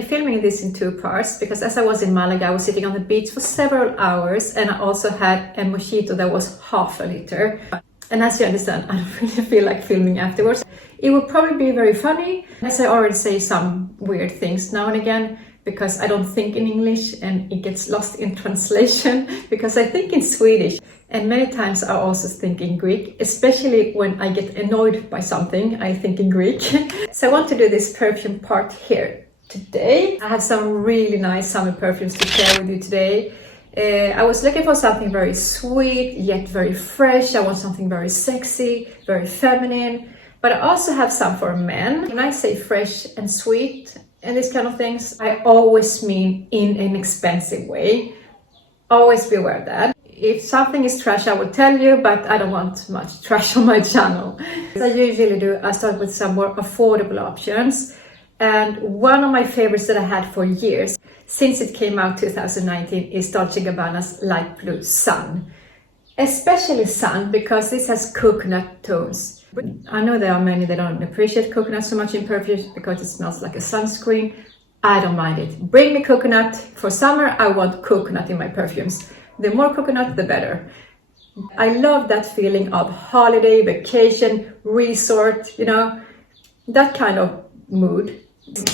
I'm filming this in two parts because as I was in Malaga, I was sitting on the beach for several hours and I also had a mojito that was half a liter. And as you understand, I don't really feel like filming afterwards. It would probably be very funny, as I already say some weird things now and again, because I don't think in English and it gets lost in translation because I think in Swedish. And many times I also think in Greek, especially when I get annoyed by something, I think in Greek. So I want to do this perfume part here today. I have some really nice summer perfumes to share with you today. I was looking for something very sweet, yet very fresh. I want something very sexy, very feminine. But I also have some for men. When I say fresh and sweet and these kind of things, I always mean in an expensive way. Always be aware of that. If something is trash, I will tell you, but I don't want much trash on my channel. As I usually do, I start with some more affordable options. And one of my favorites that I had for years, since it came out 2019, is Dolce & Gabbana's Light Blue Sun. Especially Sun, because this has coconut tones. I know there are many that don't appreciate coconut so much in perfumes because it smells like a sunscreen. I don't mind it. Bring me coconut. For summer, I want coconut in my perfumes. The more coconut, the better. I love that feeling of holiday, vacation, resort, you know, that kind of mood.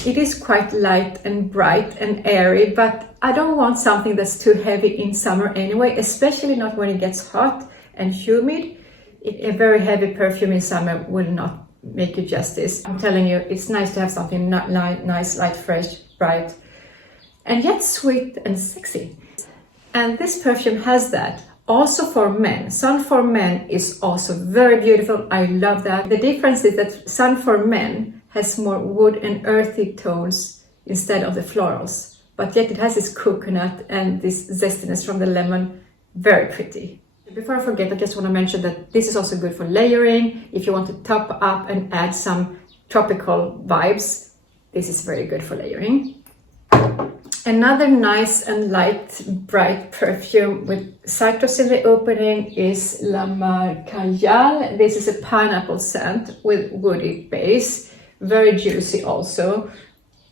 It is quite light and bright and airy, but I don't want something that's too heavy in summer anyway, especially not when it gets hot and humid. A very heavy perfume in summer will not make you justice. I'm telling you, it's nice to have something nice, light, fresh, bright, and yet sweet and sexy. And this perfume has that. Also for men. Sun for Men is also very beautiful. I love that. The difference is that Sun for Men has more wood and earthy tones instead of the florals. But yet it has this coconut and this zestiness from the lemon. Very pretty. Before I forget, I just want to mention that this is also good for layering. If you want to top up and add some tropical vibes, this is very good for layering. Another nice and light, bright perfume with citrus in the opening is La Marcayal. This is a pineapple scent with woody base. Very juicy also.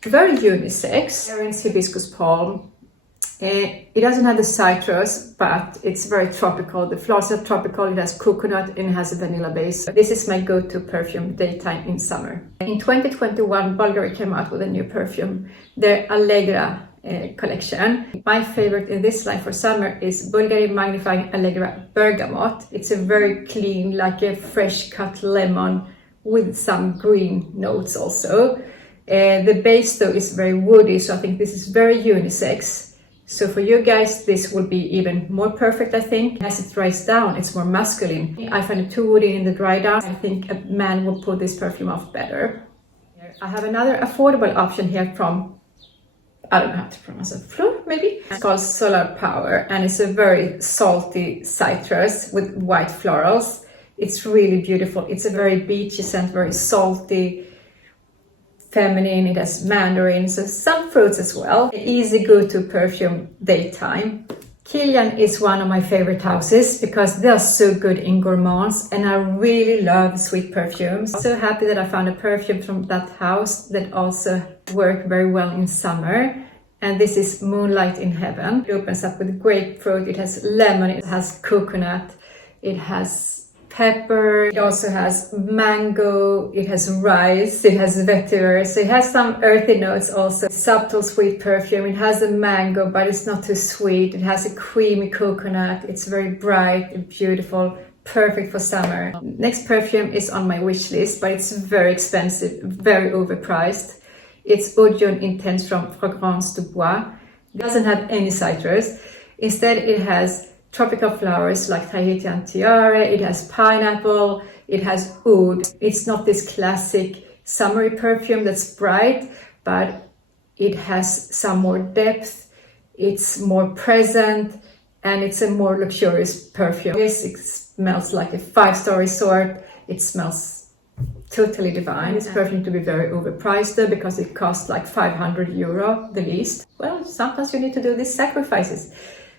Very unisex. Orange hibiscus palm. It doesn't have the citrus, but it's very tropical. The flowers are tropical, it has coconut and it has a vanilla base. This is my go-to perfume daytime in summer. In 2021, Bulgari came out with a new perfume, their Allegra collection. My favorite in this line for summer is Bulgari Magnifying Allegra Bergamot. It's a very clean, like a fresh cut lemon with some green notes also. The base though is very woody, so I think this is very unisex. So for you guys, this will be even more perfect, I think. As it dries down, it's more masculine. I find it too woody in the dry down. I think a man will pull this perfume off better. I have another affordable option here from, I don't know how to pronounce it, Fleur maybe? It's called Solar Power and it's a very salty citrus with white florals. It's really beautiful. It's a very beachy scent, very salty, feminine, it has mandarin, so some fruits as well. An easy go-to perfume daytime. Kilian is one of my favorite houses because they are so good in gourmands and I really love sweet perfumes. So happy that I found a perfume from that house that also work very well in summer. And this is Moonlight in Heaven. It opens up with grapefruit, it has lemon, it has coconut, it has pepper, it also has mango, it has rice, it has vetiver, so it has some earthy notes also. Subtle sweet perfume, it has a mango but it's not too sweet, it has a creamy coconut, it's very bright and beautiful, perfect for summer. Next perfume is on my wish list but it's very expensive, very overpriced. It's Odeon Intense from Fragrance du Bois. It doesn't have any citrus, instead it has tropical flowers like Tahitian tiara, it has pineapple, it has oud. It's not this classic summery perfume that's bright, but it has some more depth, it's more present, and it's a more luxurious perfume. Yes, it smells like a 5-star resort, it smells totally divine. This perfume to be very overpriced though, because it costs like 500 euro the least. Well, sometimes you need to do these sacrifices.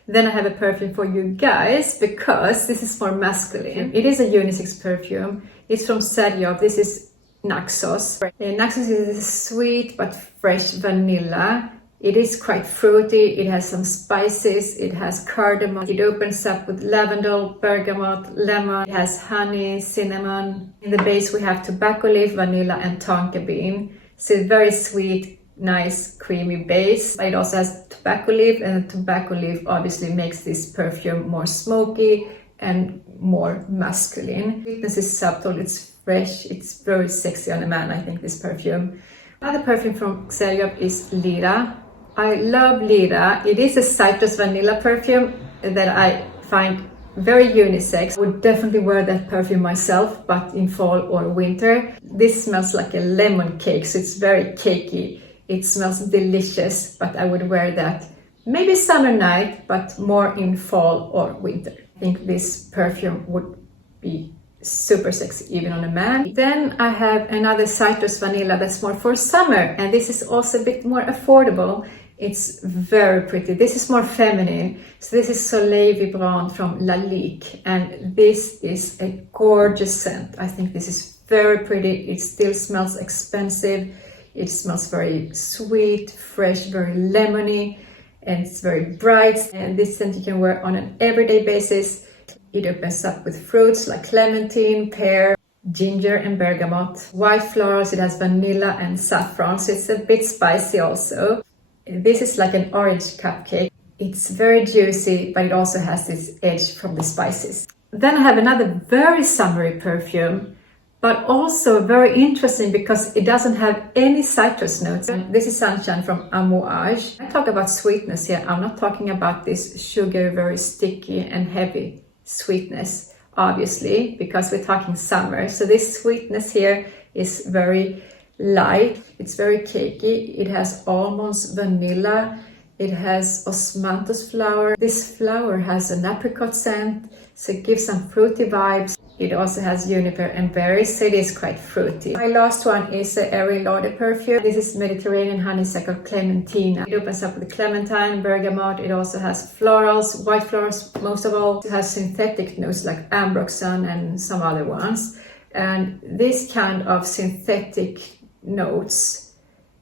Then I have a perfume for you guys because this is more masculine. It is a unisex perfume. It's from Sergio. This is Naxos. Naxos is a sweet but fresh vanilla. It is quite fruity, it has some spices, it has cardamom, it opens up with lavender, bergamot, lemon, it has honey, cinnamon. In the base we have tobacco leaf, vanilla and tonka bean. So it's very sweet, nice, creamy base. It also has tobacco leaf, and the tobacco leaf obviously makes this perfume more smoky and more masculine. Sweetness is subtle, it's fresh, it's very sexy on a man, I think, this perfume. Another perfume from Xeriop is Lira. I love Lira. It is a citrus vanilla perfume that I find very unisex. I would definitely wear that perfume myself, but in fall or winter. This smells like a lemon cake, so it's very cakey. It smells delicious, but I would wear that maybe summer night, but more in fall or winter. I think this perfume would be super sexy even on a man. Then I have another citrus vanilla that's more for summer, and this is also a bit more affordable. It's very pretty. This is more feminine. So this is Lalique Blonde from Lalique, and this is a gorgeous scent. I think this is very pretty. It still smells expensive. It smells very sweet, fresh, very lemony, and it's very bright. And this scent you can wear on an everyday basis. It opens up with fruits like clementine, pear, ginger and bergamot. White florals, it has vanilla and saffron, so it's a bit spicy also. This is like an orange cupcake. It's very juicy, but it also has this edge from the spices. Then I have another very summery perfume, but also very interesting because it doesn't have any citrus notes. This is Sunshine from Amouage. I talk about sweetness here. I'm not talking about this sugar, very sticky and heavy sweetness, obviously, because we're talking summer. So this sweetness here is very light, it's very cakey. It has almonds, vanilla, it has osmanthus flower. This flower has an apricot scent, so it gives some fruity vibes. It also has juniper and berries, so it is quite fruity. My last one is a Airy Lauder perfume. This is Mediterranean honeysuckle clementina. It opens up with clementine, bergamot. It also has florals, white florals most of all. It has synthetic notes like ambroxan and some other ones. And this kind of synthetic notes,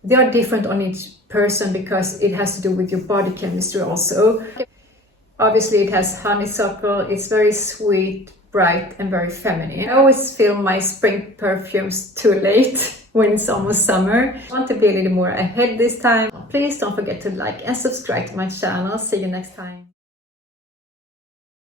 they are different on each person because it has to do with your body chemistry also. Obviously it has honeysuckle, it's very sweet, bright and very feminine. I always feel my spring perfumes too late when it's almost summer. I want to be a little more ahead this time. Please don't forget to like and subscribe to my channel. See you next time.